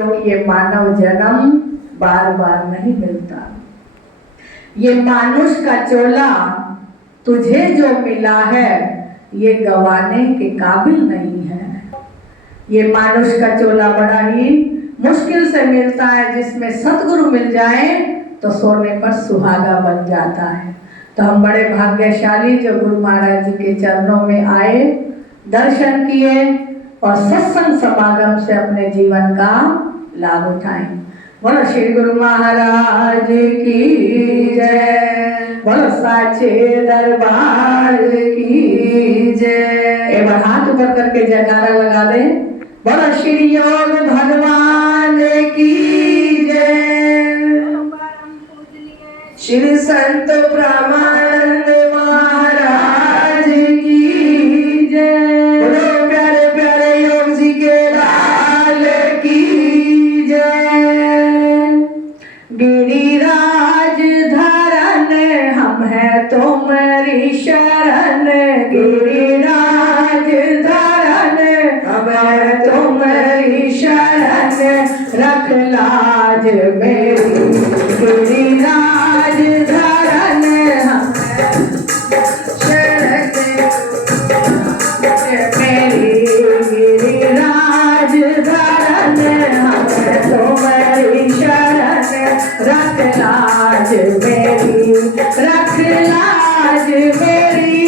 क्योंकि ये मानव जन्म बार बार नहीं मिलता। ये मानुष का चोला तुझे जो मिला है ये गवाने के काबिल नहीं है। ये मानुष का चोला बड़ा ही मुश्किल से मिलता है, जिसमें सतगुरु मिल जाए तो सोने पर सुहागा बन जाता है। तो हम बड़े भाग्यशाली जो गुरु महाराज जी के चरणों में आए, दर्शन किए और सत्संग समागम से अपने जीवन का लाभ उठाएं। बोलो श्री गुरु महाराज की जय, बोलो साचे दरबार की जय। एक बार हाथ ऊपर करके जयकारा लगा दे। बोलो श्री योग भगवान की जय, श्री संत ब्रह्मानंद महाराज की जय, बोलो प्यारे प्यारे योग जी के लाल की जय। गिरिराज धरन हम है तुम्हारी शरण, गिरिराज धरन हम है तुम्हारी शरण, रख लाज मेरी गिरिराज धरन हम शरण मेरी, गिरिराज धरन हम तुम्हारी शरण, रख लाज मेरी, रख लाज मेरी,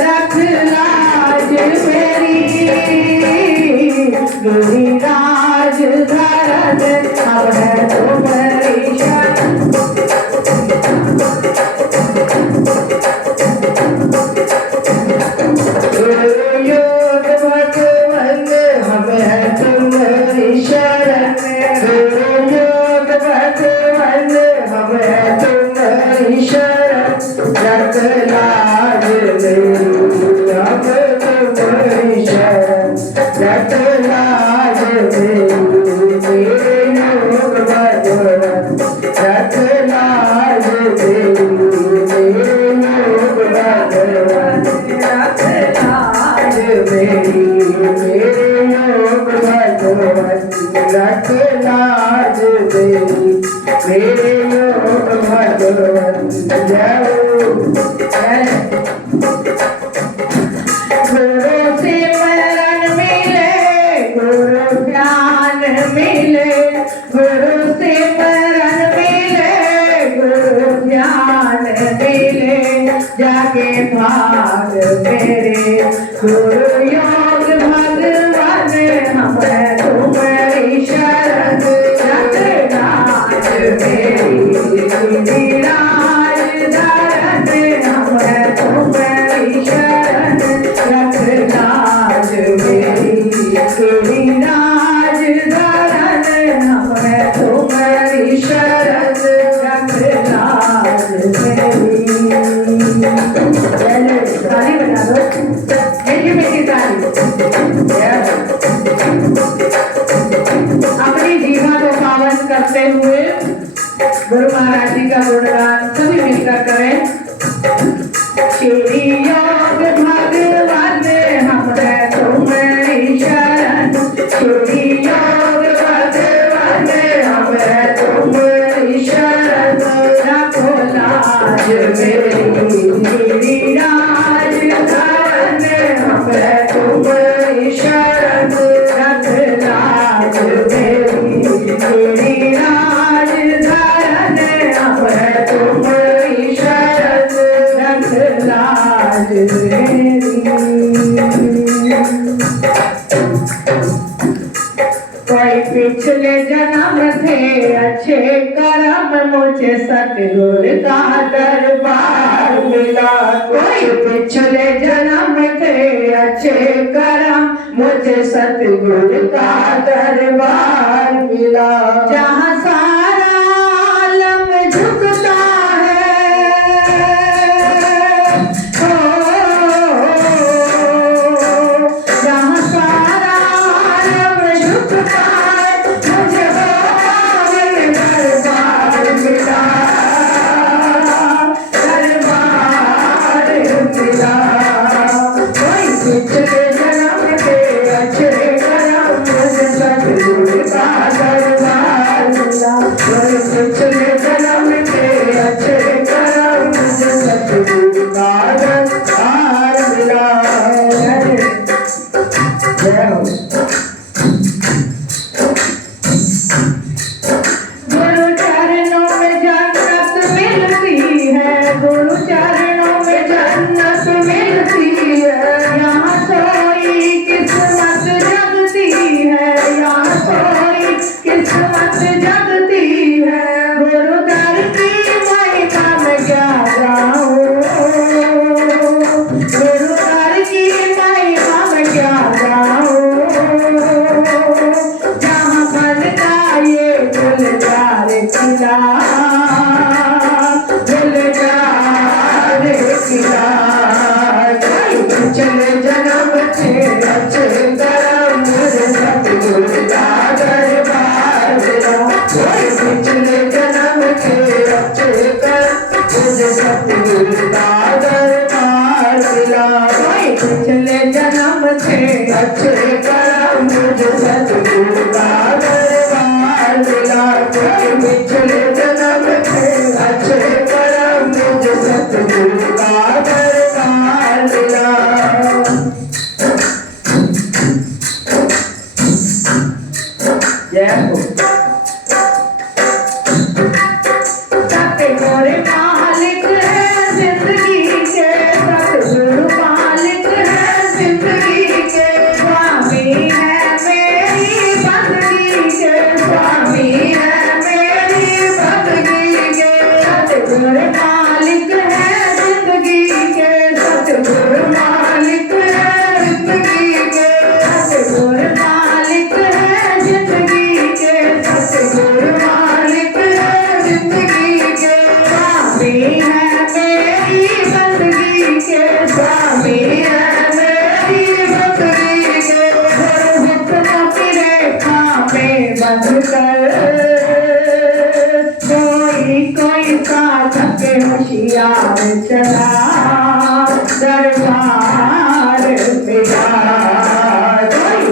रख लाज मेरी, गिरिराज धरन हम है तुम्हारी शरण। योग भगवान हम है तुम्हारी शरण, योग भगवान हम है तुम्हारी शरण, रख लाज मेरी हम तुम्हारी शरण, रख लाज मेरी योग भगवान, रख लाज मेरी योग भगवान, रख लाज मेरी योग भगवान, रख लाज मेरी मेरे योग भगवान। जय गुरु सिमरन मिले, गुरु ज्ञान मिले, गुरु सिमरन मिले, गुरु ज्ञान मिले, जागे भाग मेरे गुरु योग भगवान हम है तुम्हारी शरण, रख लाज मेरी गिरिराज धरन हम है तुम्हारी शरण, रख लाज मेरी गिरिराज धरन हम है तुम्हारी शरण, रख लाज मेरी। ताली बजा दो, मीठी मीठी ताली। अपनी जीवा को पावन करते हुए गुरु महाराज जी का गुणगान सभी मिलकर करें। श्री योग भगवान हम है तुम्हारी शरण, श्री योग भगवान हम है तुम्हारी शरण, रखो लाज मेरी गिरिराज धरन हम है तुम्हारी शरण, रख लाज मेरी गिरिराज धरन हम है तुम्हारी शरण, रख लाज मेरी। कोई पिछले जन्म थे अच्छे कर्म, मुझे सतगुरु का दरबार मिला। कोई पिछले जन्म थे अच्छे कर्म, मुझे सतगुरु का दरबार मिला। जहाँ सारा आलम झुकता पिछले जन्म के अच्छे जय हो। गुरु चरणों में जन्नत मिलती है, गुरु चरणों में जन्नत मिलती है। यहाँ कोई किस्मत जगती है, यहाँ कोई किस्मत जगती है। गुरु दर की महिमा में क्या गाऊं, गुरु दर की महिमा में क्या गाऊं। जहाँ मन का ये गुलजार खिला, गुलजार खिला। चले जन्म थे अच्छे करम, सतगुरु का दरबार मिला। पिछले जन्म के अच्छे कर्म, मुझे सतगुरु का दरबार मिला। पिछले जन्म थे अच्छे कर्म, मुझे सतगुरु का दरबार मिला। पिछले जन्म के अच्छे कर्म, मुझे सतगुरु का दरबार मिला। जय हो। सतगुरु मालिक है जिंदगी के, सतगुरु मालिक है जिंदगी के। स्वामी है मेरी बंदगी के, स्वामी है मेरी बंदगी के। सतगुरु मालिक है जिंदगी के, सतगुरु मालिक है जिंदगी के। सतगुरु मालिक है जिंदगी के, सतगुरु मालिक है जिंदगी के। स्वामी है मेरी बंदगी के, स्वामी है मेरी बंदगी के। हुक्म की रेखा में बंध कर कोई साथ के होशियार चला, दरबार मिला।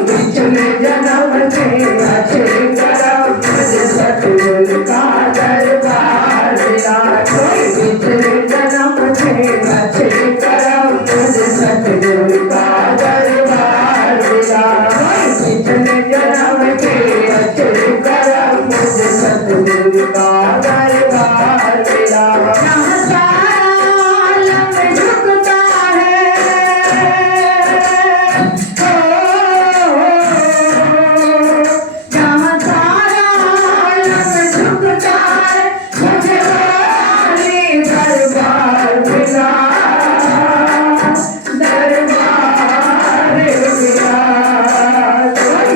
पिछले जन्म से अच्छे करम, मुझे सतगुरु का दरबार मिला। पिछले जन्म से अच्छे करम, मुझे सतगुरु का दरबार मिला। पिछले जन्म से अच्छे करम, मुझे सतगुरु का दरबार मिला। जहाँ सारा आलम झुकता है, जहाँ सारा आलम झुकता है, मुझे वाली दरबार मिला, दरबार मिला।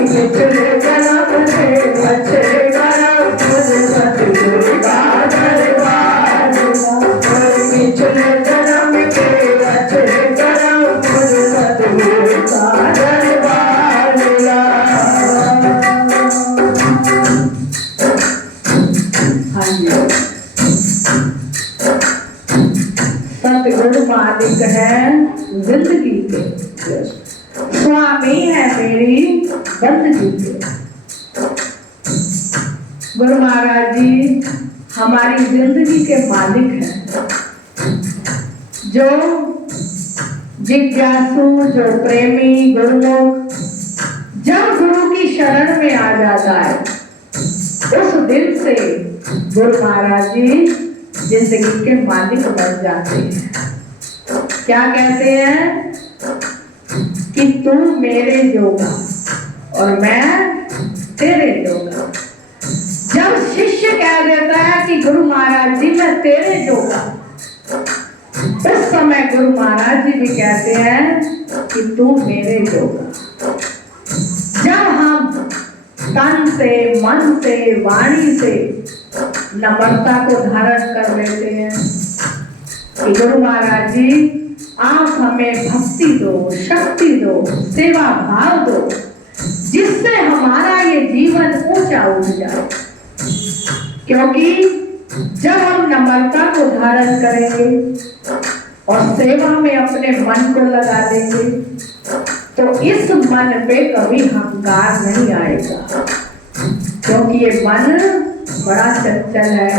पिछले जन्म से अच्छे करम, मुझे सतगुरु का दरबार मिला। पिछले जन्म के अच्छे करम, मुझे सतगुरु का दरबार मिला। हाँ जी, सतगुरु मालिक है जिंदगी के, स्वामी है मेरी बंदगी के। गुरु महाराज जी हमारी जिंदगी के मालिक हैं, जो जिज्ञासु, जो प्रेमी गुरुमुख जब गुरु की शरण में आ जाता है, उस दिन से गुरु महाराज जी जिंदगी के मालिक बन जाते हैं। क्या कहते हैं कि तू मेरे जोगा और मैं तेरे जोगा। जब शिष्य कह देता है कि गुरु महाराज जी मैं तेरे जोगा, उस समय गुरु महाराज जी भी कहते हैं कि तू मेरे जोगा। जब हम तन से, मन से, वाणी से नम्रता को धारण कर लेते हैं कि गुरु महाराज जी आप हमें भक्ति दो, शक्ति दो, सेवा भाव दो, जिससे हमारा ये जीवन ऊंचा उठ जाए। क्योंकि जब हम नम्रता को धारण करेंगे और सेवा में अपने मन को लगा देंगे, तो इस मन पे कभी अहंकार नहीं आएगा। क्योंकि ये मन बड़ा चंचल है,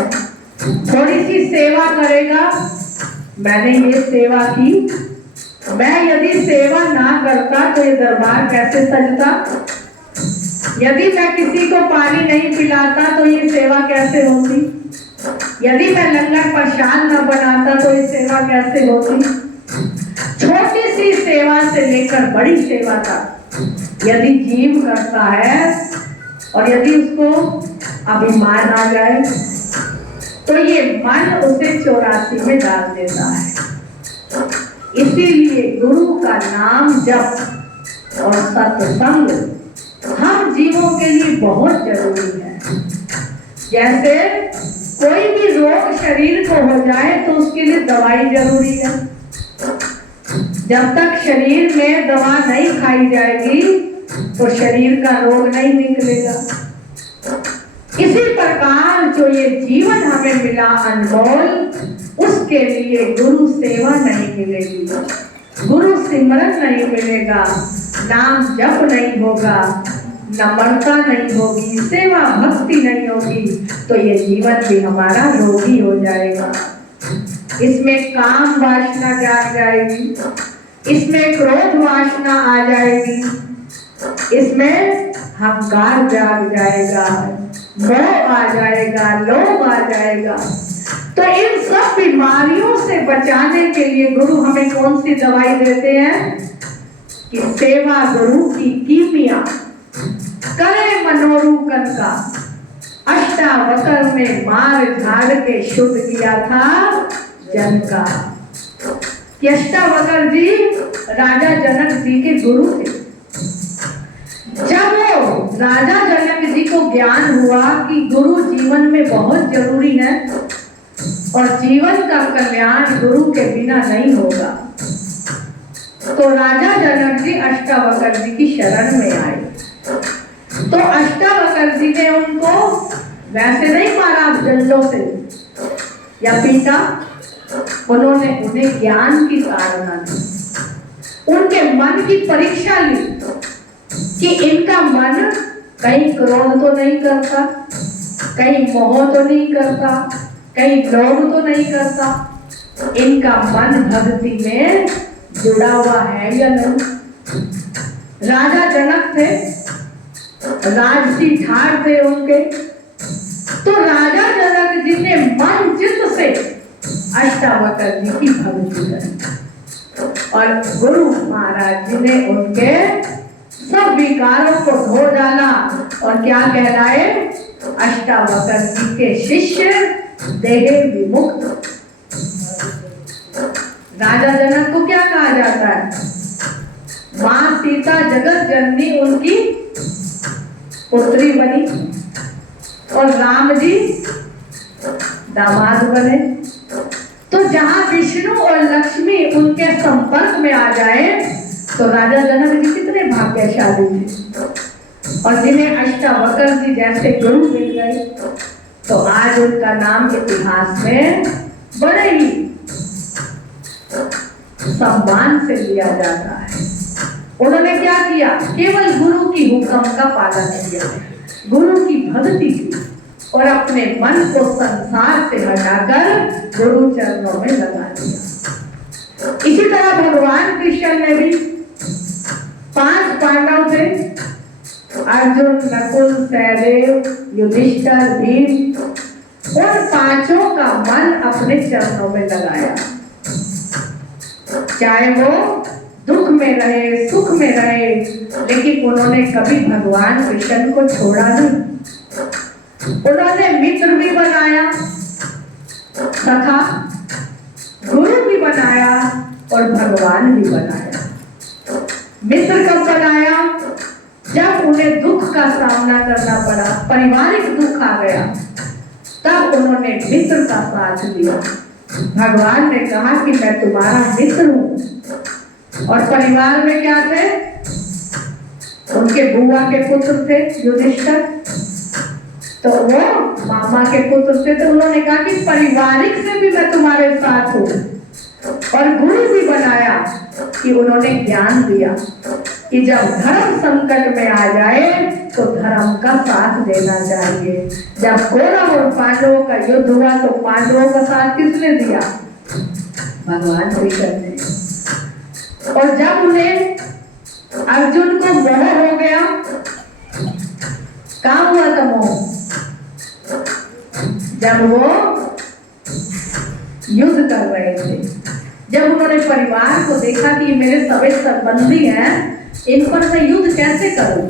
थोड़ी सी सेवा करेगा, मैंने ये सेवा की, मैं यदि सेवा ना करता तो ये दरबार कैसे सजता? यदि मैं किसी को पानी नहीं पिलाता तो ये सेवा कैसे होती? यदि मैं लंगर प्रसाद न बनाता तो ये सेवा कैसे होती? छोटी सी सेवा से लेकर बड़ी सेवा तक यदि जीव करता है और यदि उसको अभिमान आ जाए तो ये मन उसे 84 में डाल देता है। इसीलिए गुरु का नाम जप और सत्संग हम जीवों के लिए बहुत जरूरी है। जैसे कोई भी रोग शरीर को हो जाए तो उसके लिए दवाई जरूरी है। जब तक शरीर में दवा नहीं खाई जाएगी तो शरीर का रोग नहीं निकलेगा। इसी प्रकार जो ये जीवन हमें मिला अनमोल, उसके लिए गुरु सेवा नहीं मिलेगी, गुरु सिमरन नहीं मिलेगा, नाम जप नहीं होगा, नम्रता नहीं होगी, सेवा भक्ति नहीं होगी, तो ये जीवन भी हमारा रोगी हो जाएगा। इसमें काम वासना जाग जाएगी, इसमें क्रोध वासना आ जाएगी, इसमें अहंकार जाग जाएगा, मोह आ जाएगा, लोभ आ जाएगा। तो इन सब बीमारियों से बचाने के लिए गुरु हमें कौन सी दवाई देते हैं कि सेवा गुरु की कीमिया करे मनोरूकन का। अष्टावक्र ने मार झाड़ के शुद्ध किया था जन का। कि अष्टावक्र जी राजा जनक जी के गुरु थे। जब राजा जनक जी को ज्ञान हुआ कि गुरु जीवन में बहुत जरूरी है और जीवन का कल्याण गुरु के बिना नहीं होगा, तो राजा जनक जी अष्टावक्र जी की शरण में आए। तो अष्टावक्र जी ने उनको वैसे नहीं मारा डंडों से या पीटा, उन्होंने उन्हें ज्ञान की ताड़ना दी, उनके मन की परीक्षा ली कि इनका मन कहीं क्रोध तो नहीं करता, कहीं मोह तो नहीं करता, कहीं लोभ तो नहीं करता, इनका मन भक्ति में जुड़ा हुआ है या नहीं। राजा जनक थे, राजसी ठाड़ थे उनके, तो राजा जनक जी ने मन चित्त से अष्टावक्र जी की भक्ति करी और गुरु महाराज जी ने उनके सब विकारों को धो डाला और क्या कहलाए? अष्टावक्र जी के शिष्य देह विमुक्त। राजा जनक को क्या कहा जाता है? मां सीता जगत जननी उनकी पुत्री बनी और राम जी दामाद बने। तो जहां विष्णु और लक्ष्मी उनके संपर्क में आ जाए तो राजा जनक जी कितने भाग्यशाली थे। और जिन्हें अष्टावक्र जी जैसे गुरु मिल गए तो आज उनका नाम इतिहास में बड़े ही सम्मान से लिया जाता है। उन्होंने क्या किया? केवल गुरु की हुक्म का पालन किया, गुरु की भक्ति की और अपने मन को संसार से हटाकर गुरु चरणों में लगा दिया। इसी तरह भगवान कृष्ण ने भी 5 पांडव थे, अर्जुन, नकुल, सहदेव, युधिष्ठिर, भीम, उन 5 का मन अपने चरणों में लगाया। चाहे वो दुख में रहे, सुख में रहे, लेकिन उन्होंने कभी भगवान कृष्ण को छोड़ा नहीं। उन्होंने मित्र भी बनाया, सखा, गुरु भी बनाया और भगवान भी बनाया। मित्र कब बनाया? जब उन्हें दुख का सामना करना पड़ा, पारिवारिक दुख आ गया, तब उन्होंने मित्र का साथ लिया। भगवान ने कहा कि मैं तुम्हारा मित्र हूं। और परिवार में क्या थे? उनके बुआ के पुत्र थे युधिष्ठिर, तो वो मामा के पुत्र थे। तो उन्होंने कहा कि पारिवारिक से भी मैं तुम्हारे साथ हूं। और गुरु भी बनाया कि उन्होंने ज्ञान दिया कि जब धर्म संकट में आ जाए तो धर्म का साथ देना चाहिए। जब कौरव और पांडवों का युद्ध हुआ तो पांडवों का साथ किसने दिया? भगवान कृष्ण ने। और जब उन्हें अर्जुन को मोह हो गया, कहाँ हुआ था मोह? जब वो युद्ध कर रहे थे, जब उन्होंने परिवार को देखा कि मेरे सभी संबंधी हैं, इन पर मैं युद्ध कैसे करूं,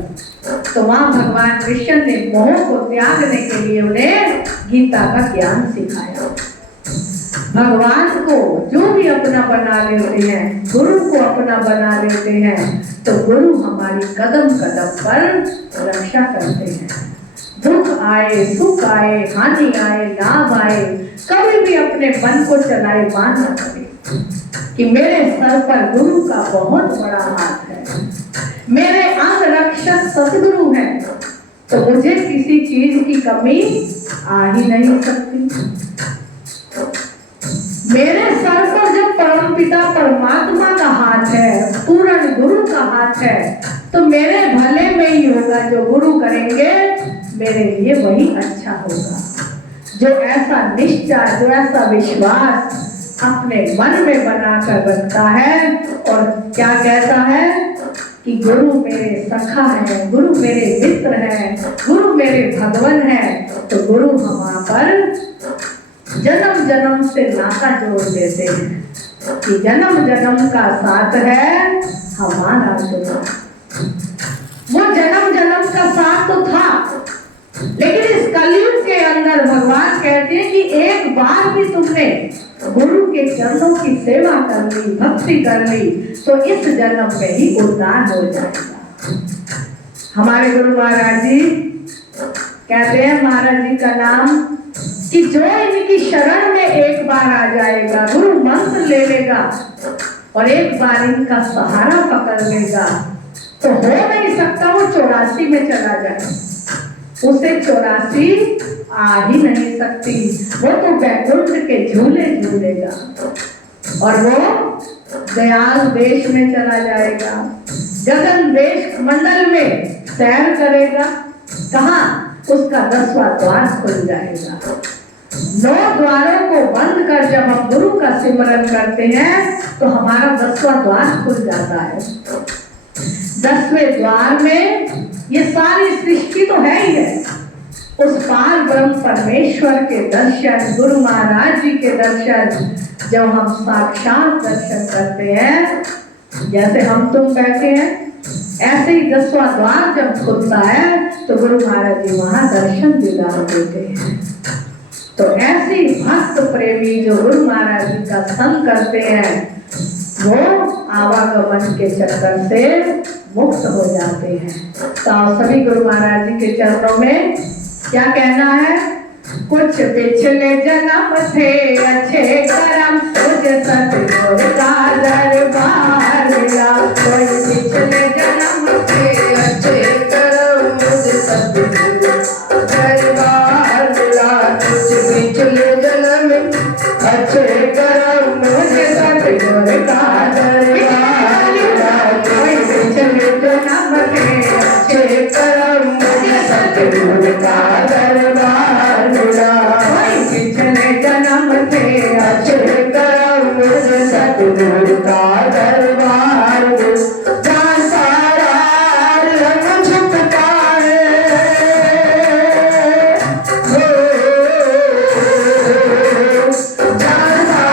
तो वहां भगवान कृष्ण ने मोह को त्यागने के लिए उन्हें गीता का ज्ञान सिखाया। भगवान को जो भी अपना बना लेते हैं, गुरु को अपना बना लेते हैं, तो गुरु हमारी कदम कदम पर रक्षा करते हैं। दुख आए, सुख आए, हानि आए, लाभ आए, कभी भी अपने मन को चलाए मान न करें कि मेरे सर पर गुरु का बहुत बड़ा हाथ है, मेरे अंग रक्षक सतगुरु हैं, तो मुझे किसी चीज की कमी आ ही नहीं सकती। मेरे सर पर जब परमपिता परमात्मा का हाथ है, पूर्ण गुरु का हाथ है, तो मेरे भले में ही होगा। जो गुरु करेंगे मेरे लिए वही अच्छा होगा। जो ऐसा निष्ठा, जो ऐसा विश्वास अपने मन में बनाकर रखता है और क्या कहता है कि गुरु मेरे सखा है, गुरु मेरे मित्र है, गुरु मेरे भगवान है, तो गुरु हमारे पर जन्म जन्म से नाता जोड़ देते हैं कि जन्म जन्म का साथ है हमारा गुरु। वो जन्म जन्म का साथ तो था, लेकिन इस कलयुग के अंदर भगवान कहते हैं कि एक बार भी तुमने गुरु के चरणों की सेवा कर ली, भक्ति कर ली, तो इस जन्म में ही उद्धार हो जाएगा। हमारे गुरु महाराज जी कहते हैं, महाराज जी का नाम, कि जो इनकी शरण में एक बार आ जाएगा, गुरु मंत्र ले लेगा और एक बार इनका सहारा पकड़ लेगा, तो हो नहीं सकता वो 84 में चला जाए। उसे 84 आ ही नहीं सकती। वो तो बैकुंठ के झूले झूलेगा और वो दयाल देश में चला जाएगा, गगन देश मंडल में सैर करेगा। कहाँ? उसका 10वां द्वार खुल जाएगा। 9 द्वारों को बंद कर जब हम गुरु का सिमरन करते हैं तो हमारा 10वां द्वार खुल जाता है। 10वें द्वार में ये सारी सृष्टि तो है ही है। उस पार ब्रह्म परमेश्वर के दर्शन, गुरु महाराज जी के दर्शन जब हम साक्षात दर्शन करते हैं, जैसे हम तुम बैठे हैं, ऐसे ही 10वां द्वार जब खुलता है तो गुरु महाराज जी वहां दर्शन दिला देते हैं। तो ऐसे भक्त प्रेमी जो गुरु महाराज जी का संग करते हैं, वो आवागमन के चक्कर से मुक्त हो जाते हैं। तो सभी गुरु महाराज जी के चरणों में क्या कहना है? कुछ पिछले जन्म थे अच्छे कर्म, मुझे सतगुर का दरबार मिला। कोई पिछले जन्म थे अच्छे कर्म, मुझे सतगुर दरबार मिला। कुछ पिछले जन्म अच्छे कर्म, मुझे सतगुर का दरबार मिला। कोई पिछले जन्म थे अच्छे कर्म, मुझे सतगुर का दरबार मिला। कोई पिछले जन्म थे अच्छे कर्म, मुझे सतगुर का दरबार मिला। जहाँ सारा रंग छुपता है, जहाँ सारा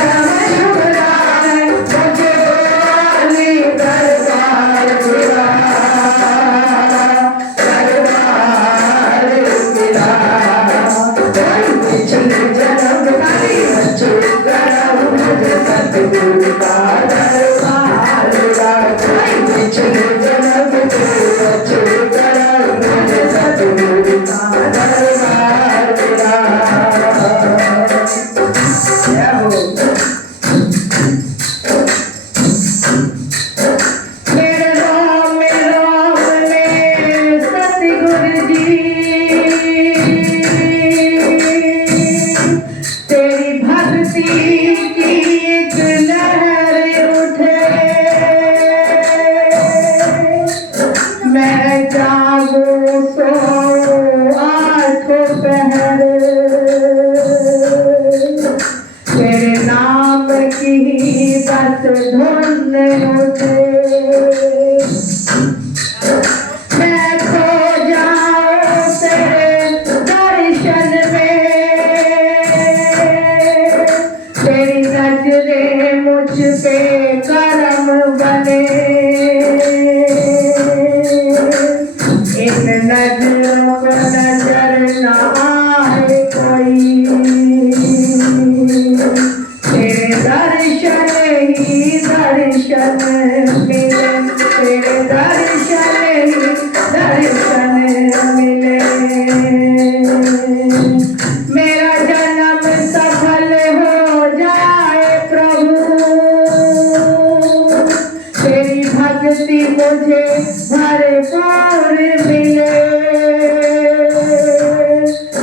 रंग छुपता है, मुझे वाली दरबार मिला। सतगुरु का दरबार मिला। पिछले जन्म के अच्छे कर्म, मुझे सतगुरु का दरबार मिला। क्या हो? मेरे राम ने सतगुरु जी तेरी भक्ति की एक लहर उठे। मैं जागो सो आठों पहर, तेरे नाम की बस धो मैं खो जाऊं तेरे दर्शन में, तेरी नजरें मुझ पे करम बने, इन नजरों को नजर ना आए कोई, तेरे दर्शन ही दर्शन मिले, तेरे दर्शन ही दर्शन मिले। मेरा जन्म सफल हो जाए प्रभु, तेरी भक्ति मुझे भरपूर मिले,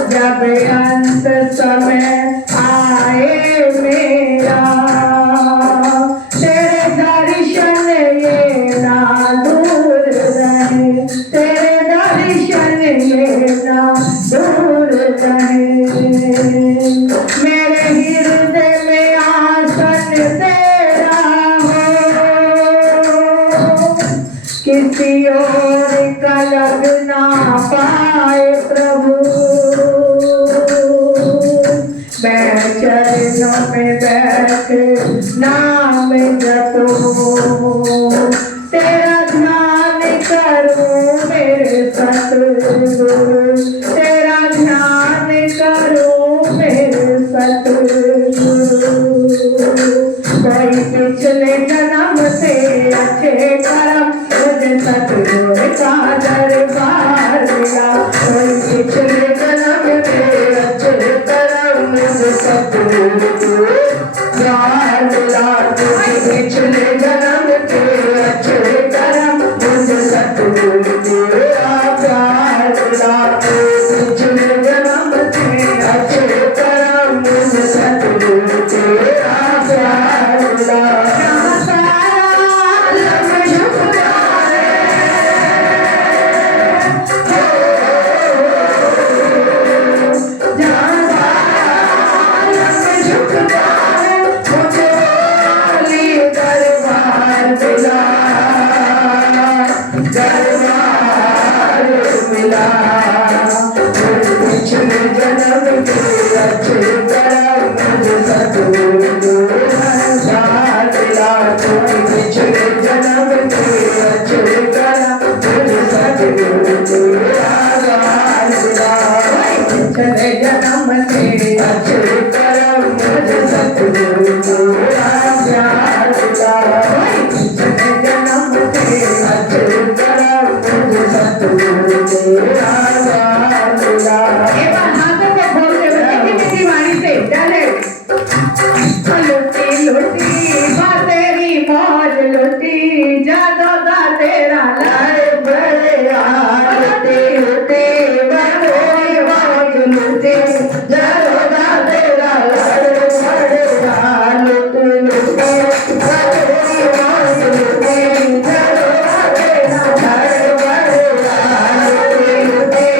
जब अंत समय आए मेरा, तेरे दर्शन ये ना दूर रहे, तेरे दर्शन ये ना दूर रहे। मेरे हृदय में आसन तेरा हो, किसी और का लग ना पाए प्रभु, मैं चरणों में बैठ नाम जपूं, तेरा ध्यान करूं मेरे सतगुरु, तेरा ध्यान करूं मेरे सतगुरु। कोई पिछले जन्म से अच्छे कर्म मुझे सतगुरु का दरबार मिला, कोई पिछले जन्म से अच्छे कर्म मुझे सतगुरु प्यार मिला, पिछले जन्म के अच्छे कर्म मुझे सतगुरु प्यार मिला, पिछले जन्म के अच्छे कर्म मुझे सतगुरु प्यार मिला। पिछले जन्म के अच्छे कर्म मुझे सतगुरु प्यार मिला, पिछले जन्म के अच्छे कर्म मुझे सतगुरु प्यार मिला, पिछले जन्म के अच्छे कर्म मुझे सतगुरु प्यार मिला, पिछले जन्म के अच्छे कर्म मुझे सतगुरु प्यार मिला। एक बार हाथों को खोल के मीठी मीठी वाणी से चले, लुटी लुटी तेरी मौज लुटी, जादू का तेरा लाए बड़े लुटी लुटी तेरी मौज लुटी, जादू का तेरा लाए बड़े लुटी लुटी तेरी मौज लुटी, जादू का तेरा लाए बड़े लुटी लुटी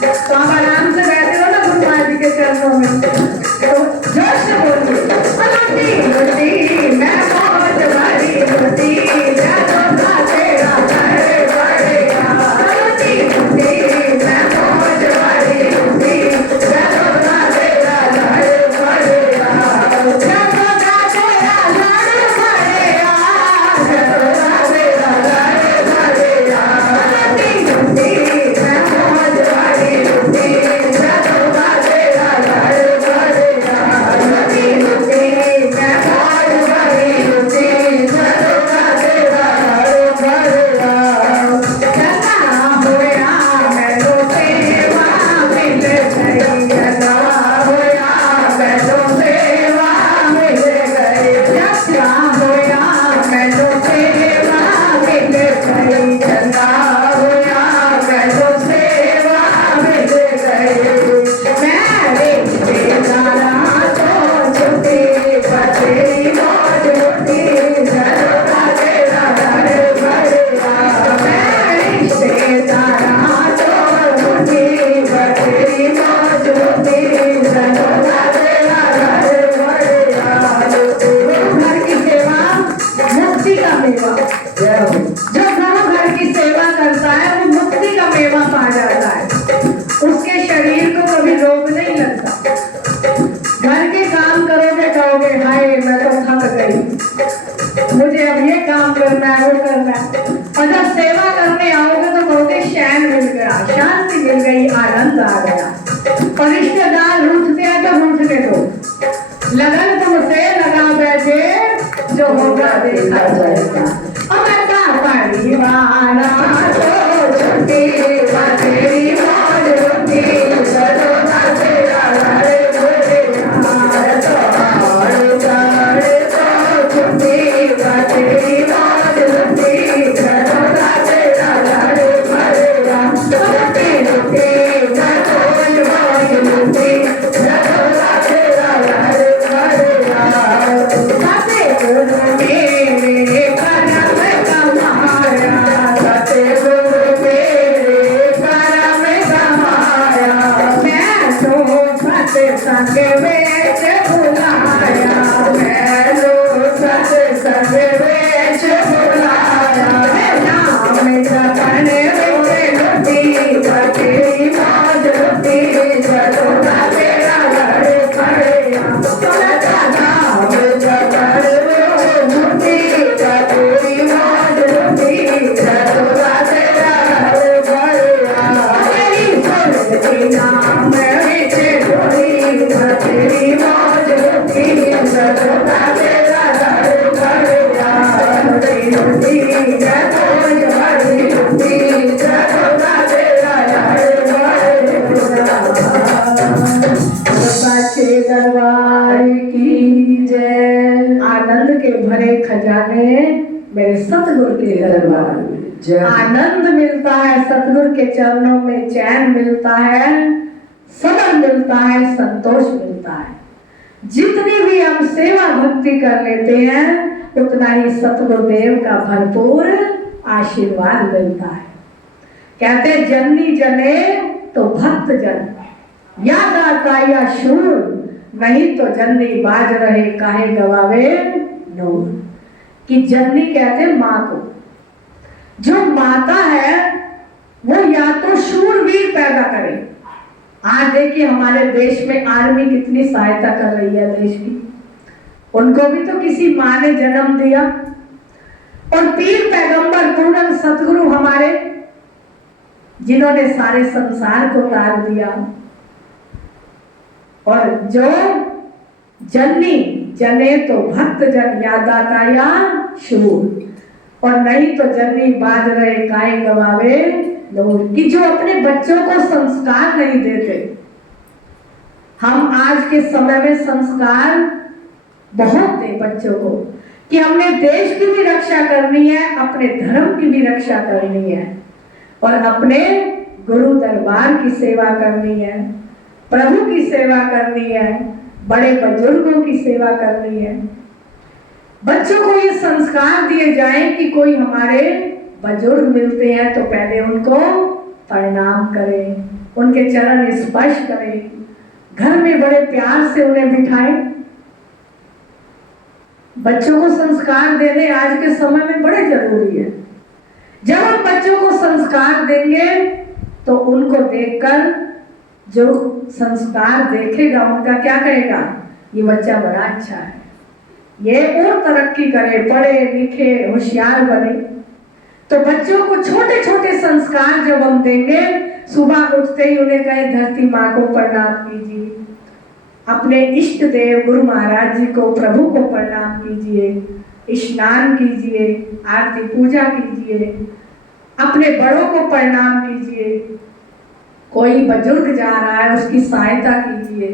तो आप आराम से बैठे हो ना गुरु महाराज जी के चरणों में, तो जोर से बोलिए लुटी लुटी मैं मौज भरी लुटी जादोगा तेरा बड़े बड़ेगा, लुटी लुटी मैं मौज भरी लुटी जादोगा तेरा बड़े बड़ेगा, जादोगा तेरा बड़े बड़ेगा, जादोगा तेरा बड़े बड़ेगा, लुटी लुटी मैं मौज भरी लुटी जादोगा तेरा बड़े बड़ेगा, लुटी लुटी मैं मौज भरी लुटी जादोगा तेरा बड़े बड़ेगा, चला होया मैनू सेवा मिल गई, चला होया मैनू सेवा मिल गई, चला होया मैनू सेवा मिल गई, चला होया मैनू सेवा मिल गई, मैं रिश्तेदारा तो छुट्टी बतेरी मौज लुटी जादोगा तेरा बड़े बड़ेगा, मैं रिश्तेदारा तो छुट्टी बतेरी मौज लुटी जादोगा तेरा बड़े बड़ेगा, घर की सेवा मुक्ति का मेवा, जो गुरु घर की सेवा करता है वो मुक्ति का मेवा पा जाता है, उसके शरीर को कभी रोग नहीं लगता। घर के काम करोगे कहोगे हाय मैं तो थक गई, मुझे अब ये काम करना है वो करना है, और जब सेवा करने आओगे तो कहोगे चैन मिल गया, शांति मिल गई, आनंद आ गया, और रिश्तेदार रूठते हैं तो रूठने दो, लगन तुमसे लगा बैठे जो होगा देखा जाएगा, परिवारा तो छुट्टी बतेरी मौज लुटी जादोगा तेरा बड़े बड़ेगा, तो छुट्टी बतेरी मौज लुटी जादोगा तेरा बड़े बड़ेगा, लुटी लुटी मैं मौज लुटी जादोगा तेरा बड़े बड़ेगा, सतगुरु मेरे करम कमाया, सतगुरु मेरे करम कमाया, मैं तो सत्संग वेश बुलाया, मैं तो सत्संग वेश बुलाया, नाम जपन में लुटी बतेरी मौज लुटी जादोगा तेरा बड़े बड़ेगा, नाम जपन में लुटी बतेरी मौज लुटी जादोगा तेरा बड़े बड़ेगा, तेरी फुर्ती नाम विच डोली बतेरी मौज लुटी जादोगा तेरा बड़े बड़ेगा, लुटी लुटी मैं मौज भरी लुटी जादोगा तेरा बड़े बड़ेगा, सच्चे दरबार की जय। आनंद के भरे खजाने मेरे सतगुरु के दरबार में, आनंद मिलता है सतगुरु के चरणों में, चैन मिलता है, सबर मिलता है, संतोष मिलता है। जितनी भी हम सेवा भक्ति कर लेते हैं उतना ही सतगुरुदेव का भरपूर आशीर्वाद मिलता है। कहते जननी जने तो भक्त जन, या दाता या शूर, नहीं तो जननी बाज रहे काहे गवावे नूर। कि जननी कहते माँ को, जो माता है वो या तो शूरवीर पैदा करे। आज देखिए हमारे देश में आर्मी कितनी सहायता कर रही है देश की, उनको भी तो किसी माँ ने जन्म दिया। और पीर पैगंबर पूर्ण सतगुरु हमारे, जिन्होंने सारे संसार को तार दिया। और जो जननी जने तो भक्त जन, या दाता या शूर, और नहीं तो जननी बाज रहे काहे गवावे नूर। कि जो अपने बच्चों को संस्कार नहीं देते। हम आज के समय में संस्कार बहुत दे बच्चों को, कि हमने देश की भी रक्षा करनी है, अपने धर्म की भी रक्षा करनी है, और अपने गुरु दरबार की सेवा करनी है, प्रभु की सेवा करनी है, बड़े बुजुर्गों की सेवा करनी है। बच्चों को ये संस्कार दिए जाएं कि कोई हमारे बुजुर्ग मिलते हैं तो पहले उनको प्रणाम करें, उनके चरण स्पर्श करें, घर में बड़े प्यार से उन्हें बिठाएं। बच्चों को संस्कार देने आज के समय में बड़े जरूरी है। जब हम बच्चों को संस्कार देंगे तो उनको देखकर जो संस्कार देखेगा उनका क्या कहेगा, ये बच्चा बड़ा अच्छा है, ये और तरक्की करे, पढ़े लिखे होशियार बने। तो बच्चों को छोटे छोटे संस्कार जब हम देंगे, सुबह उठते ही उन्हें कहे धरती माँ को प्रणाम कीजिए, अपने इष्ट देव गुरु महाराज जी को, प्रभु को प्रणाम कीजिए, स्नान कीजिए, आरती पूजा कीजिए, अपने बड़ों को प्रणाम कीजिए, कोई बुजुर्ग जा रहा है उसकी सहायता कीजिए,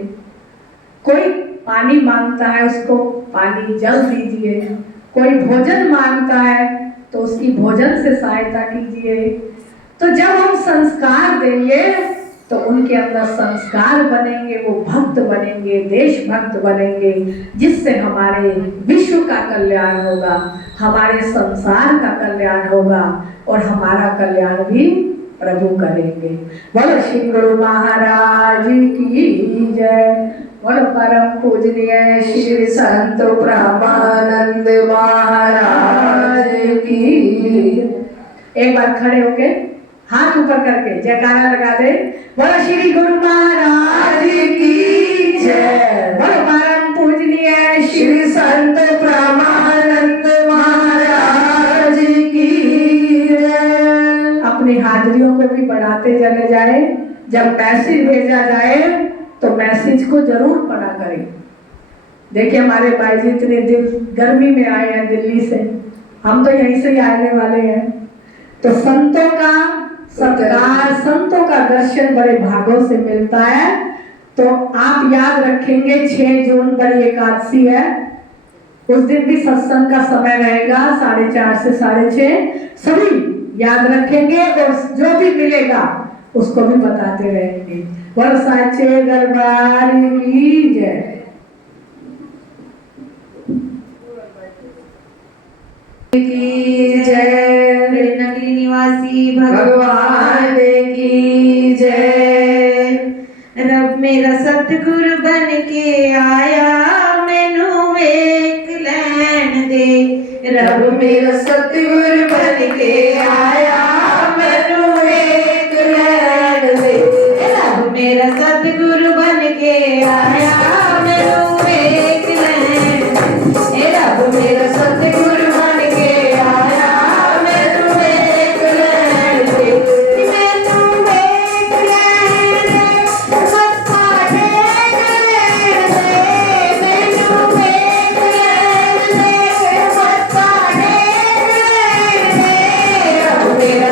कोई पानी मांगता है उसको पानी जल दीजिए, कोई भोजन मांगता है तो उसकी भोजन से सहायता कीजिए। तो जब हम संस्कार देंगे तो उनके अंदर संस्कार बनेंगे, वो भक्त बनेंगे, देशभक्त बनेंगे, जिससे हमारे विश्व का कल्याण होगा, हमारे संसार का कल्याण होगा और हमारा कल्याण भी प्रभु करेंगे। बोलो श्री गुरु महाराज की जय। बोलो परम पूजनीय श्री संत ब्रह्मानंद महाराज की। एक बार खड़े होके हाथ ऊपर करके जयकारा लगा दे। बोलो श्री गुरु महाराज की जय। बोलो परम पूजनीय श्री संत ब्रह्मानंद महाराज की जय। अपनी हाजिरियों को भी बढ़ाते चले जाए। जब मैसेज भेजा जाए तो मैसेज को जरूर पढ़ा करें। देखिए हमारे भाई जी इतने दिन गर्मी में आए हैं दिल्ली से, हम तो यहीं से ही आने वाले हैं। तो संतों का सत्कार, संतों का दर्शन बड़े भागों से मिलता है। तो आप याद रखेंगे 6 जून बड़ी एकादशी है, उस दिन भी सत्संग का समय रहेगा 4:30 से 6:30। सभी याद रखेंगे और जो भी मिलेगा उसको भी बताते रहेंगे। बोलो साचे दरबार की जय। की जय। नगरी निवासी भगवान की जय। रब मेरा सतगुरु बन के आया, मैनू वेख लैन दे। रब मेरा सतगुरु बन के आया, मैनू वेख लैन दे। रब मेरा सतगुरु बन के आया, मैनू वेख लैन दे। रब मेरा सतगुरु बन के आया, मैनू वेख लैन दे। मैनू वेख लैन दे, मत्था टेक लैन दे। मैनू वेख लैन दे, मत्था टेक लैन दे। रब मेरा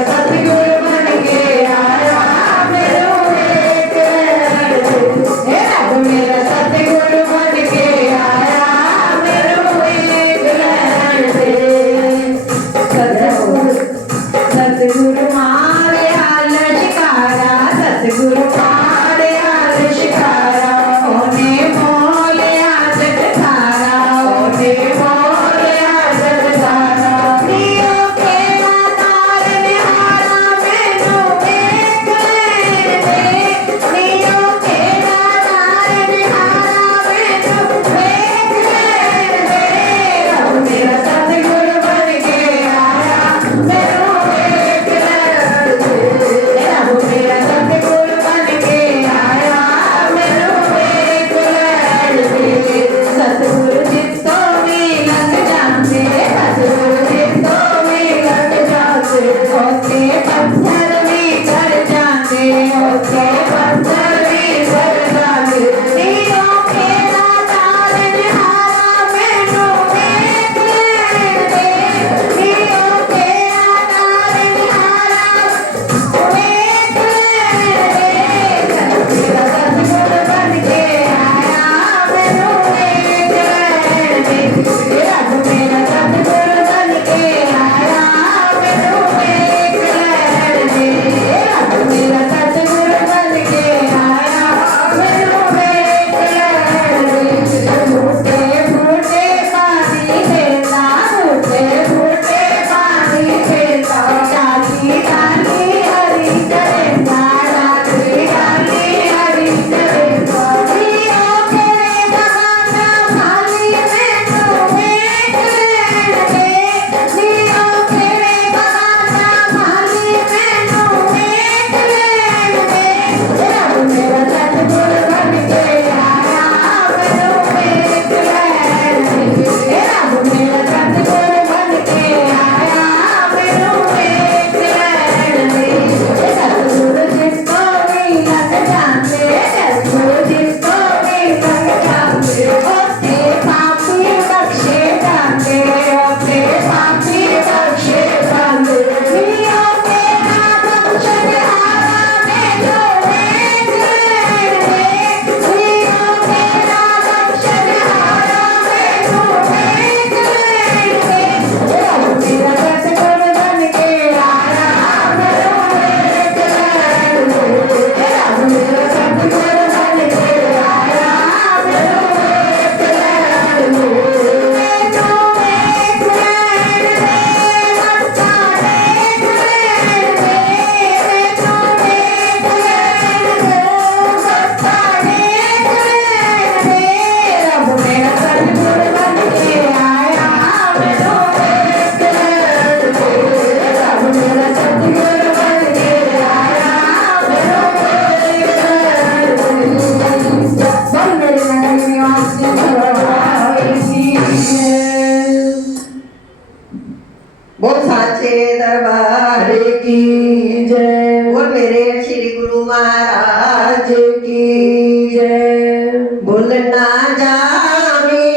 महाराज की जय। भूल ना जावे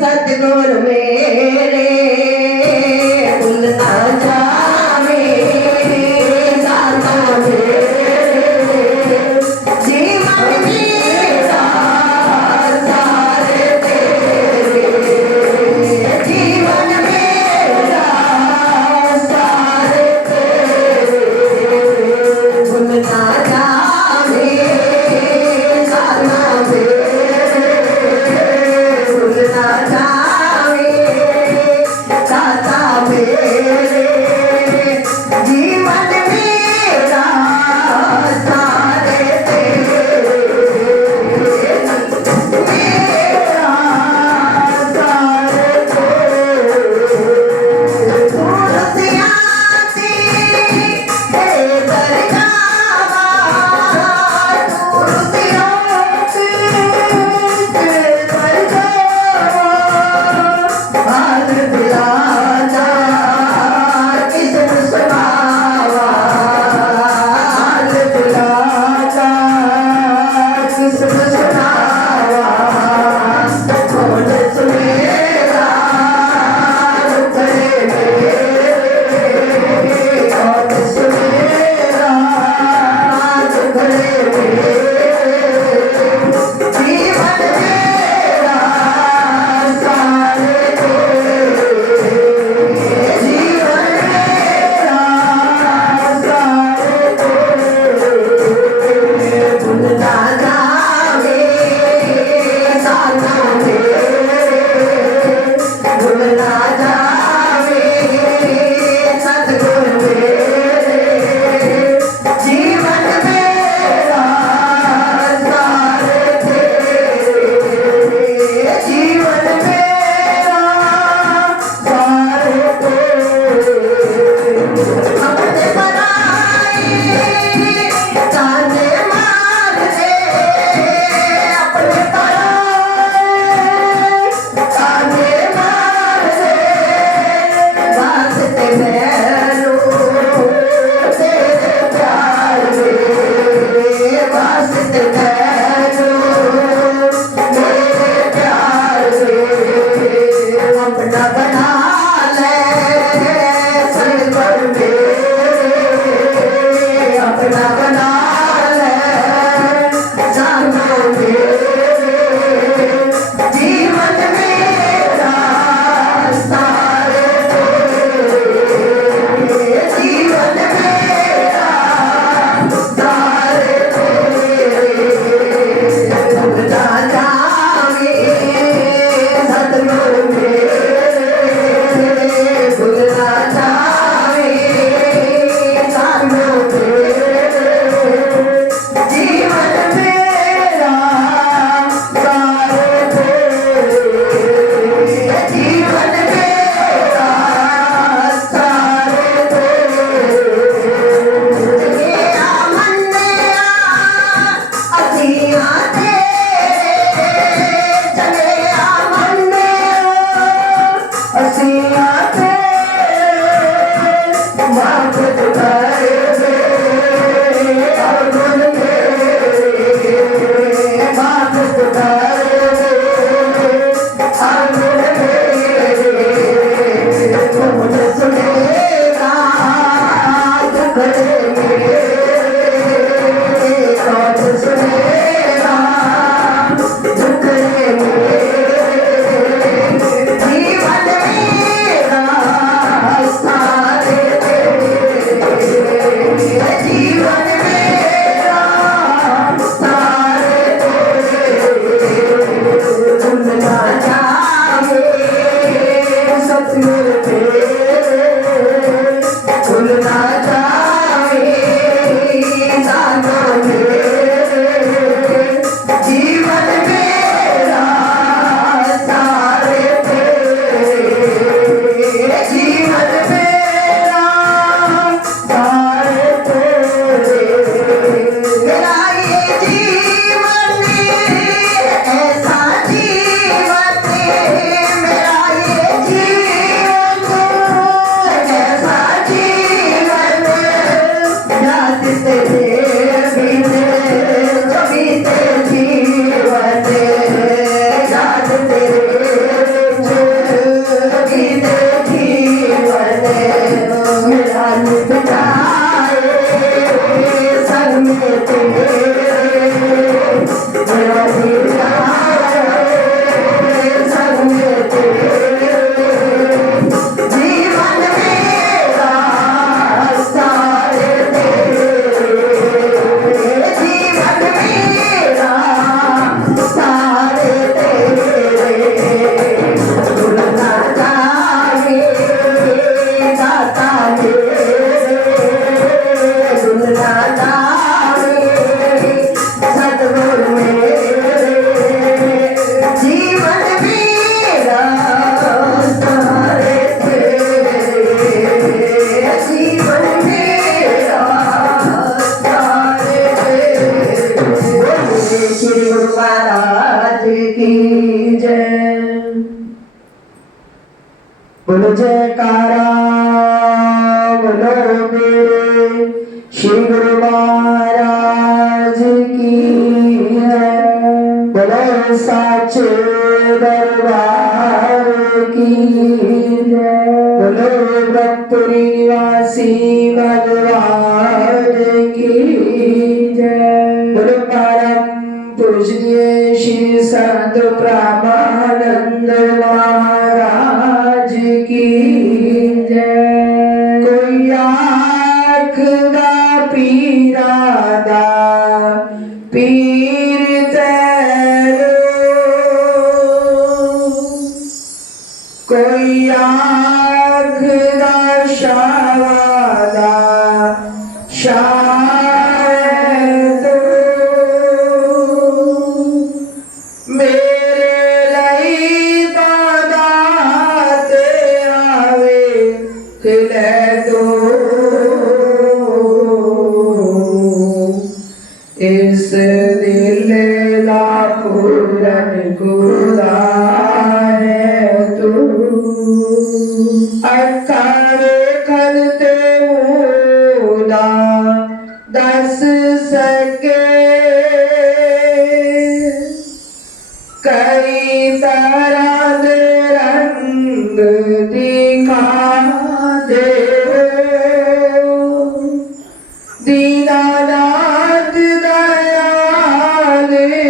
सतगुरु मेरे, भूल ना जावे साता मेरे, जीवन मेरा सारे तेरे, जीवन मेरा सारे तेरे। भूल ना जावे बोलो जयकारा बोलो मेरे श्री गुरु महाराज की जय। बोलो साचे दरबार की जय। बोलो ब्रह्मपुरी निवासी भगवान की जय। बोलो परम पूजनीय श्री संत ब्रह्मानंद महाराज की जय। कोई आँख दा पीरा दा पीर तैरो, कोई आँख दा शावादा शायद मेरे लई बादाते आवे खिले दो। इस दिल दा पूरन खुदा है तू। अखा वेखन ते मूला दस सके, कई तरह दे रंग दिखा दे। दीनानाथ दयाल है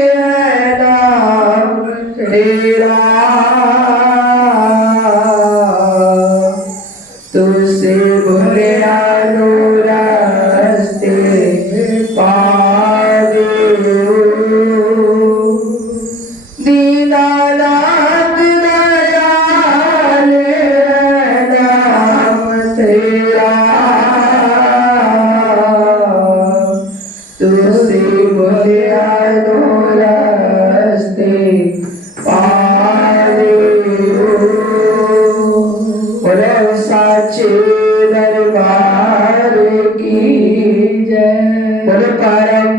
नाम तेरा, तुझसे भुलिया नो रास्ते पा दे। दीनानाथ दयाल है नाम तेरा, तुझसे भुलिया नो रास्ते पा दे। बोलो साचे दरबार की जय। बोलो परम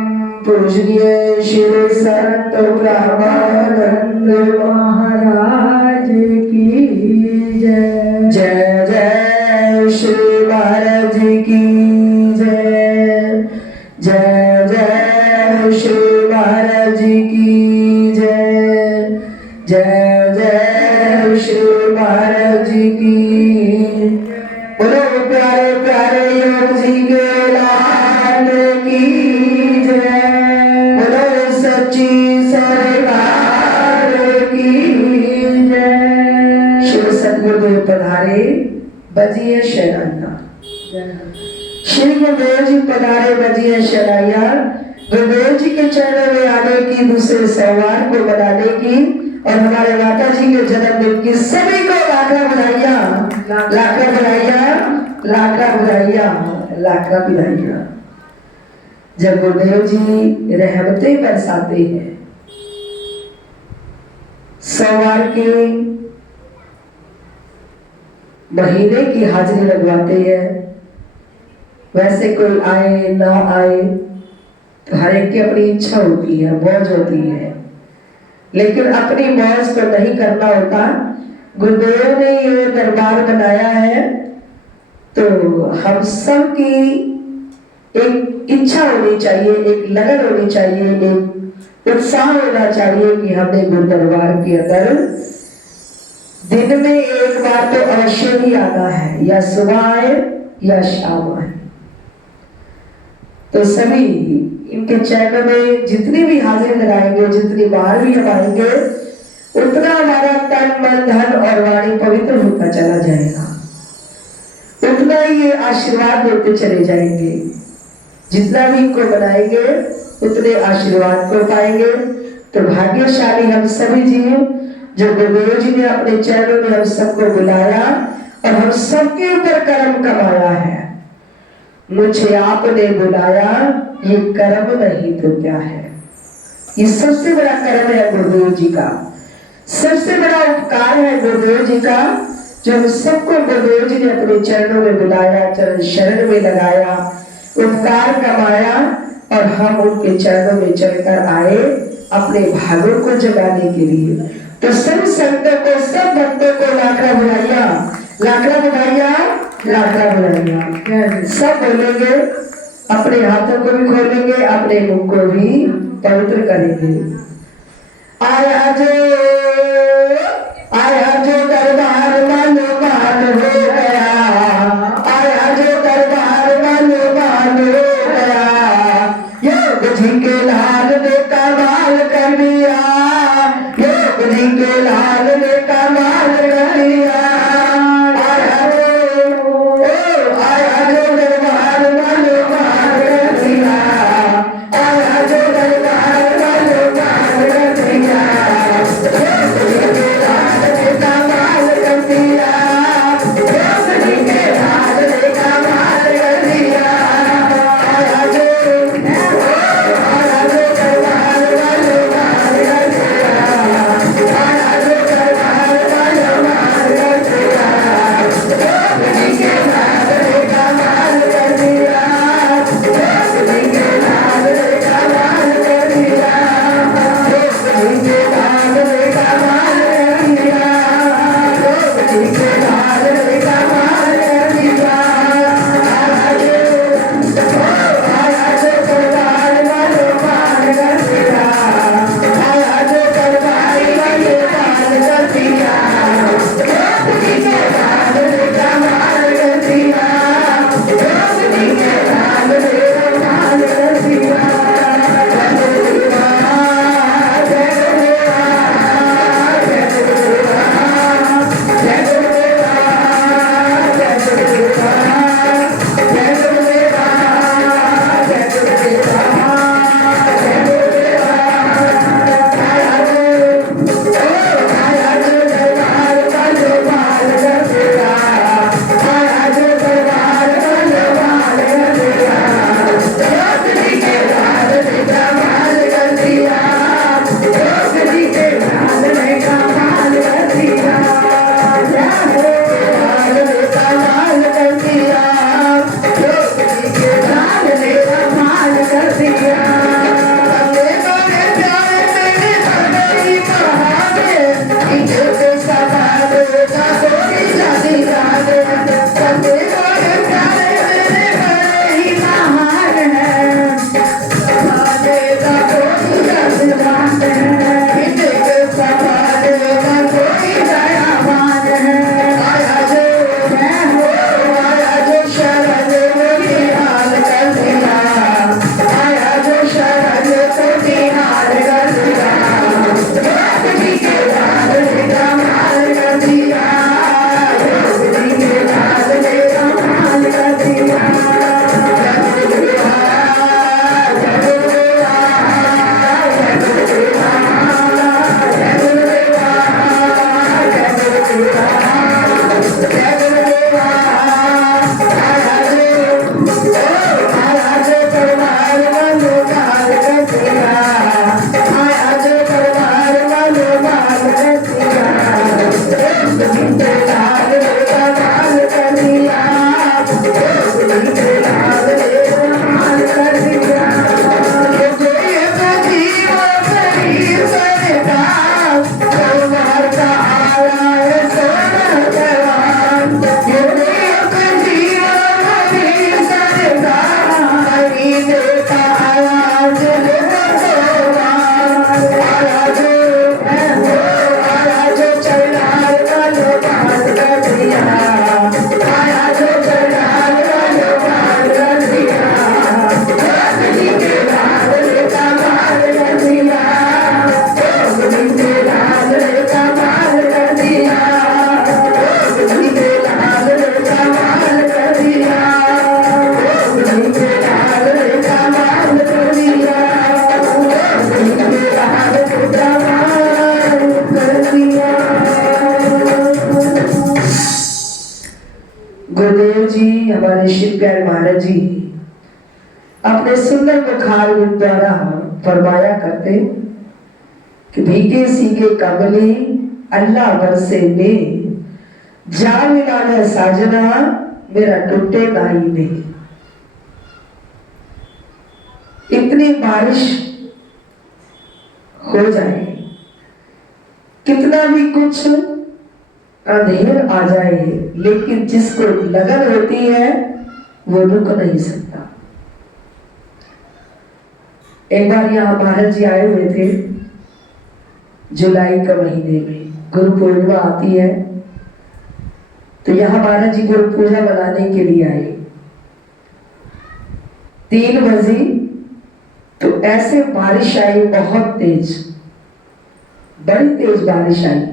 पूजनीय श्री संत ब्रह्मानंद महाराज की जय। जय जय श्री महाराज की जय। जय जय श्री महाराज की जय। जय जय श्री महाराज की। बोलो प्यारे प्यारे योग जी के लाल की जय। बोलो सच्ची सरकार की जय। शिव सतगुरुदेव पधारे बजिए शराया। श्री गुरुदेव जी पधारे बजिए शराया। गुरुदेव जी के चरणों में आने की, दूसरे सोमवार को बनाने की और हमारे माता जी के जन्मदिन की सभी को लाखा बधाइयाँ, लाखा बधाइयाँ, लाखा बधाइयाँ, लाखा बधाइयाँ। जब गुरुदेव जी रहमतें बरसाते हैं, सोमवार के महीने की हाजिरी लगवाते हैं, वैसे कोई आए ना आए तो हर एक की अपनी इच्छा होती है, मौज होती है, लेकिन अपनी मौज को नहीं करना होता। गुरुदेव ने ये दरबार बनाया है तो हम सब की एक इच्छा होनी चाहिए, एक लगन होनी चाहिए, एक उत्साह होना चाहिए कि हमने गुरु दरबार के अंदर दिन में एक बार तो अवश्य ही आना है, या सुबह आए या शाम आए। तो सभी इनके चरणों में जितनी भी हाजिरी लगाएंगे, जितनी बार भी हम आएंगे, उतना हमारा तन मन धन और वाणी पवित्र होता चला जाएगा, उतना ही ये आशीर्वाद देते चले जाएंगे। जितना भी इनको बनाएंगे उतने आशीर्वाद को पाएंगे। तो भाग्यशाली हम सभी जी जो गुरुदेव जी ने अपने चरणों में हम सबको बुलाया और हम सबके ऊपर कर्म कमाया है। मुझे आपने बुलाया, ये कर्म नहीं तो क्या है। ये सबसे बड़ा कर्म है गुरुदेव जी का, सबसे बड़ा उपकार है गुरुदेव जी का, जो हम सबको गुरुदेव जी ने अपने चरणों में बुलाया, चरण शरण में लगाया, उपकार कमाया और हम उनके चरणों में चलकर आए अपने भागों को जगाने के लिए। तो सब संतों को, सब भक्तों को लाखा बुलाइया, लाखा बुलाइया, लाखा बुलाइया। सब बोलेंगे, अपने हाथों को भी खोलेंगे, अपने मुख को भी पवित्र करेंगे। आया जो दरबार मानो मान हो गया, आया जो दरबार मानो मान हो गया। योग जी के लाल ने कमाल कर दिया, योग जी के लाल ने कमाल कर दिया। आया जो दरबार मानो मान कर दिया, आया जो दरबार मानो मान कर दिया। बड़ा फरमाया करते कि भीगे सीगे कमली अल्लाह बरसे में, जा मिलाना साजना मेरा टूटे नाई में। इतनी बारिश हो जाए, कितना भी कुछ अंधेर आ जाए, लेकिन जिसको लगन होती है वो रुक नहीं सकता। एक बार यहाँ महाराज जी आए हुए थे, जुलाई का महीने में गुरु पूर्णिमा आती है, तो यहाँ महाराज जी गुरु पूजा बनाने के लिए आए। 3 बजे तो ऐसे बारिश आई, बहुत तेज, बड़ी तेज बारिश आई।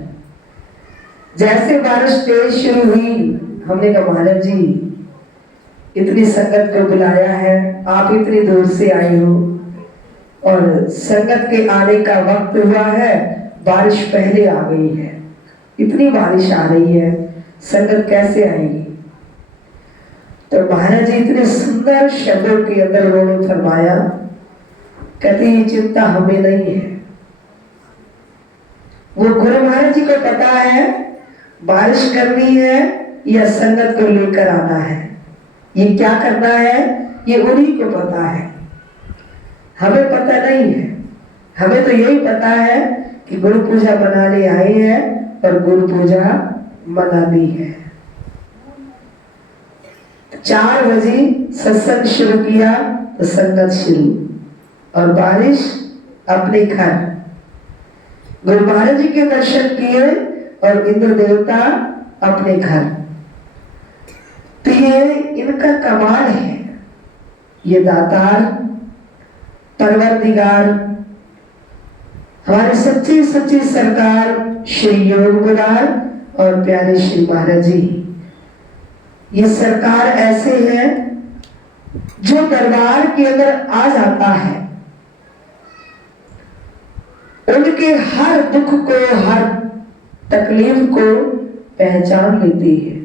जैसे बारिश तेज शुरू हुई, हमने कहा महाराज जी इतनी संगत को बुलाया है, आप इतनी दूर से आए हो और संगत के आने का वक्त हुआ है, बारिश पहले आ गई है, इतनी बारिश आ रही है, संगत कैसे आएगी। तो महाराज जी इतने सुंदर शब्दों के अंदर उन्होंने फरमाया, कहते ये चिंता हमें नहीं है। वो गुरु महाराज जी को पता है बारिश करनी है या संगत को लेकर आना है, ये क्या करना है ये उन्हीं को पता है, हमें पता नहीं है। हमें तो यही पता है कि गुरु पूजा मनाने आए हैं और गुरु पूजा मनानी है। 4 बजे सत्संग शुरू किया तो संगत शुरू, और बारिश अपने घर। गुरु महाराज जी के दर्शन किए और इंद्र देवता अपने घर। तो ये इनका कमाल है, ये दातार परवरदिगार हमारे सच्ची सच्ची सरकार श्री योग मुरार और प्यारे श्री महाराज जी, ये सरकार ऐसे है जो दरबार के अंदर आ जाता है, उनके हर दुख को, हर तकलीफ को पहचान लेती है।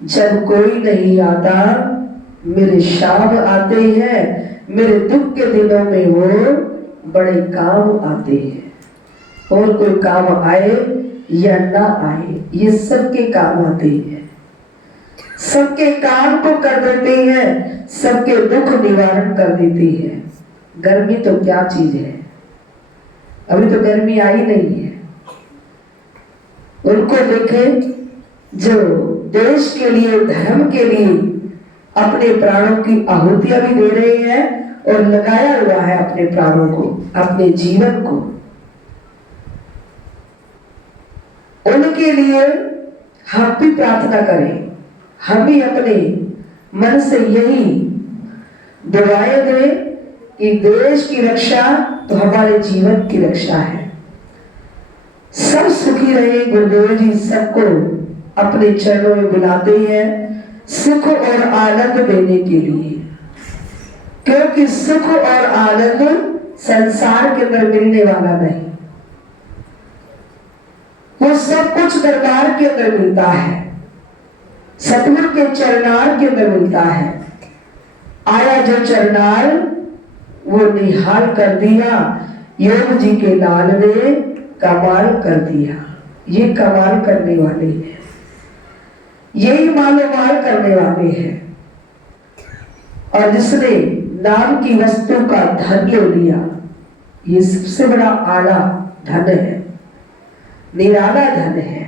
जब कोई नहीं आता, मेरे शाम आते हैं, मेरे दुख के दिनों में वो बड़े काम आते हैं। और कोई काम आए या ना आए, ये सबके काम आते हैं, सबके काम को कर देते हैं, सबके दुख निवारण कर देती है। गर्मी तो क्या चीज है, अभी तो गर्मी आई नहीं है। उनको देखें जो देश के लिए, धर्म के लिए अपने प्राणों की आहुतियां भी दे रहे हैं और लगाया हुआ है अपने प्राणों को, अपने जीवन को। उनके लिए हम भी प्रार्थना करें, हम भी अपने मन से यही दुआएं दें कि देश की रक्षा तो हमारे जीवन की रक्षा है। सब सुखी रहे। गुरुदेव जी सबको अपने चरणों में बुलाते हैं सुख और आनंद देने के लिए, क्योंकि सुख और आनंद संसार के अंदर मिलने वाला नहीं, वो सब कुछ दरबार के अंदर मिलता है, सतगुरु के चरणार के अंदर मिलता है। आया जो चरणार वो निहाल कर दिया, योग जी के लाल ने कमाल कर दिया। ये कमाल करने वाले हैं, यही मालोमाल करने वाले हैं। और जिसने नाम की वस्तु का धन ले लिया, ये सबसे बड़ा आला धन है, निराला धन है।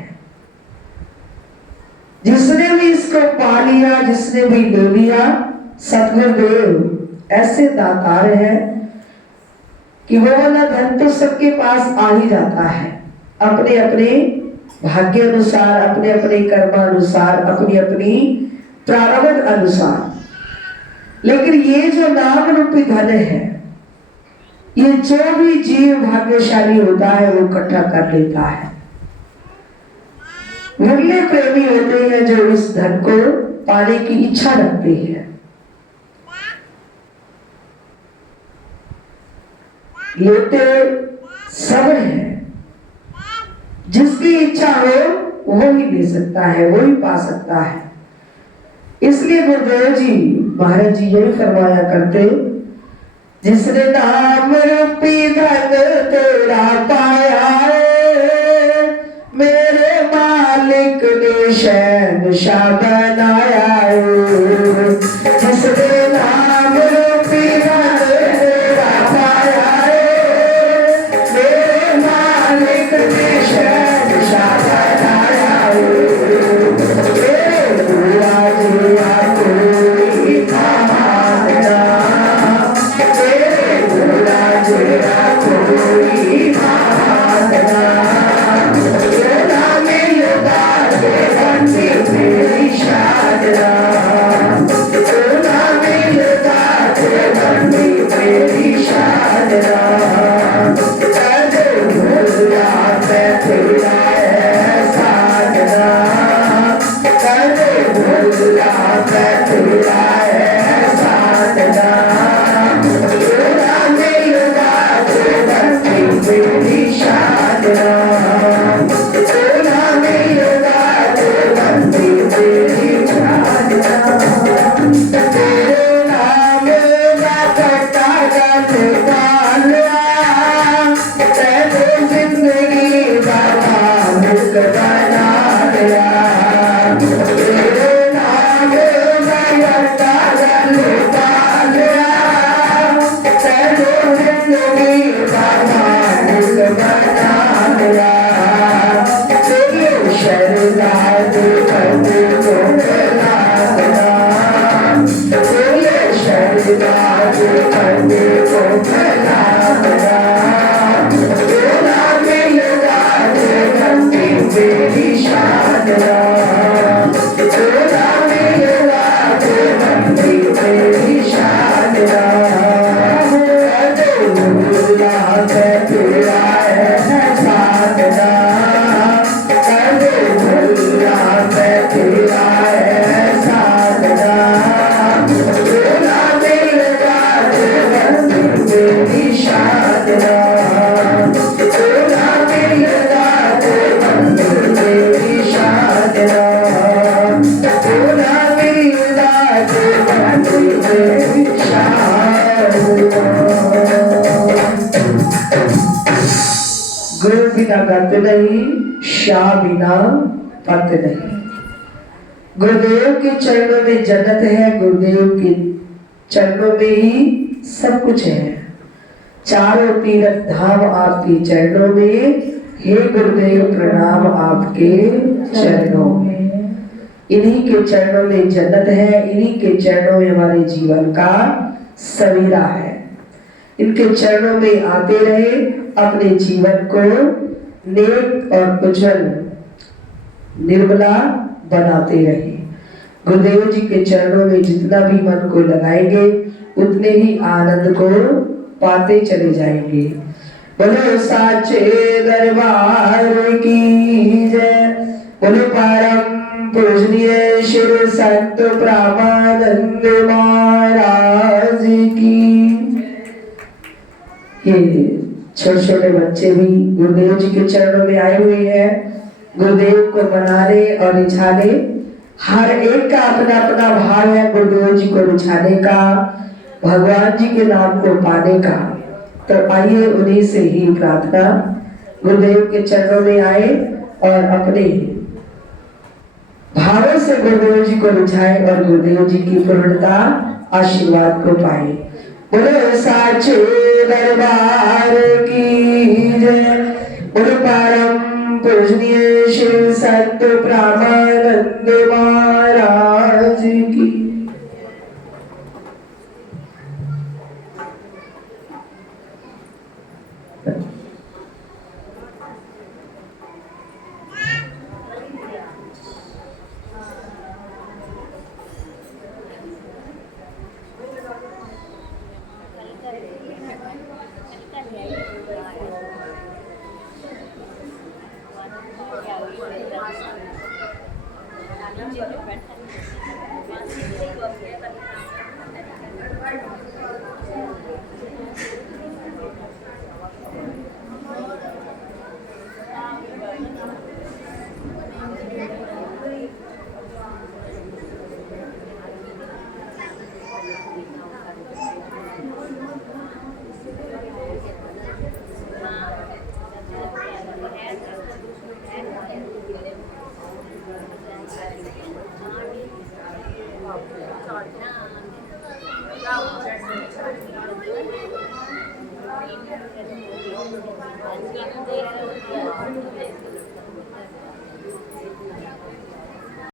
जिसने भी इसको पा लिया, जिसने भी ले लिया, सतगुरुदेव ऐसे दातार है कि वो वाला धन तो सबके पास आ ही जाता है, अपने अपने भाग्य अनुसार, अपने अपने कर्मानुसार, अपनी अपनी प्रारब्ध अनुसार। लेकिन ये जो नाम रूपी धन है, ये जो भी जीव भाग्यशाली होता है वो इकट्ठा कर लेता है। विरले प्रेमी होते हैं जो इस धन को पाने की इच्छा रखते हैं। लेते सब है, जिसकी इच्छा हो वो ही ले सकता है, वो ही पा सकता है। इसलिए गुरुदेव जी महाराज जी यही फरमाया करते, जिसने नाम रूपी धन तेरा पाया है, मेरे मालिक ने शहंशाह बनाया है। जिसने नाम रूपी धन तेरा पाया है, मेरे मालिक ने शहंशाह बनाया है। गुरु बिना गत नहीं, शाह बिना पत नहीं। गुरुदेव के चरणों में जन्नत है, गुरुदेव के चरणों में ही सब कुछ है। चारों तीर्थ धाम आपके चरणों में, हे गुरुदेव प्रणाम आपके चरणों में। इन्हीं के चरणों में जन्नत है, इन्हीं के चरणों में हमारे जीवन का सवेरा है। इनके चरणों में आते रहे, अपने जीवन को नेक और उज्जवल निर्मला बनाते रहे। गुरुदेव जी के चरणों में जितना भी मन को लगाएंगे, उतने ही आनंद को पाते चले जाएंगे। बोलो साचे दरबार की जय, बोलो परम पूजनीय श्री संत ब्रह्मानंद महाराज की। ये छोटे छोटे बच्चे भी गुरुदेव जी के चरणों में आए हुए हैं, गुरुदेव को मनाने और रिझाने। हर एक का अपना अपना भाव है गुरुदेव जी को रिझाने का, भगवान जी के नाम को पाने का। तो आइए उन्हीं से ही प्रार्थना, गुरुदेव के चरणों में आए और अपने भावों से गुरुदेव जी को रिझाए और गुरुदेव जी की पूर्णता आशीर्वाद को पाए। बोलो साचे दरबार की जय, बोलो परम पूजनीय श्री संत ब्रह्मानंद महाराज की।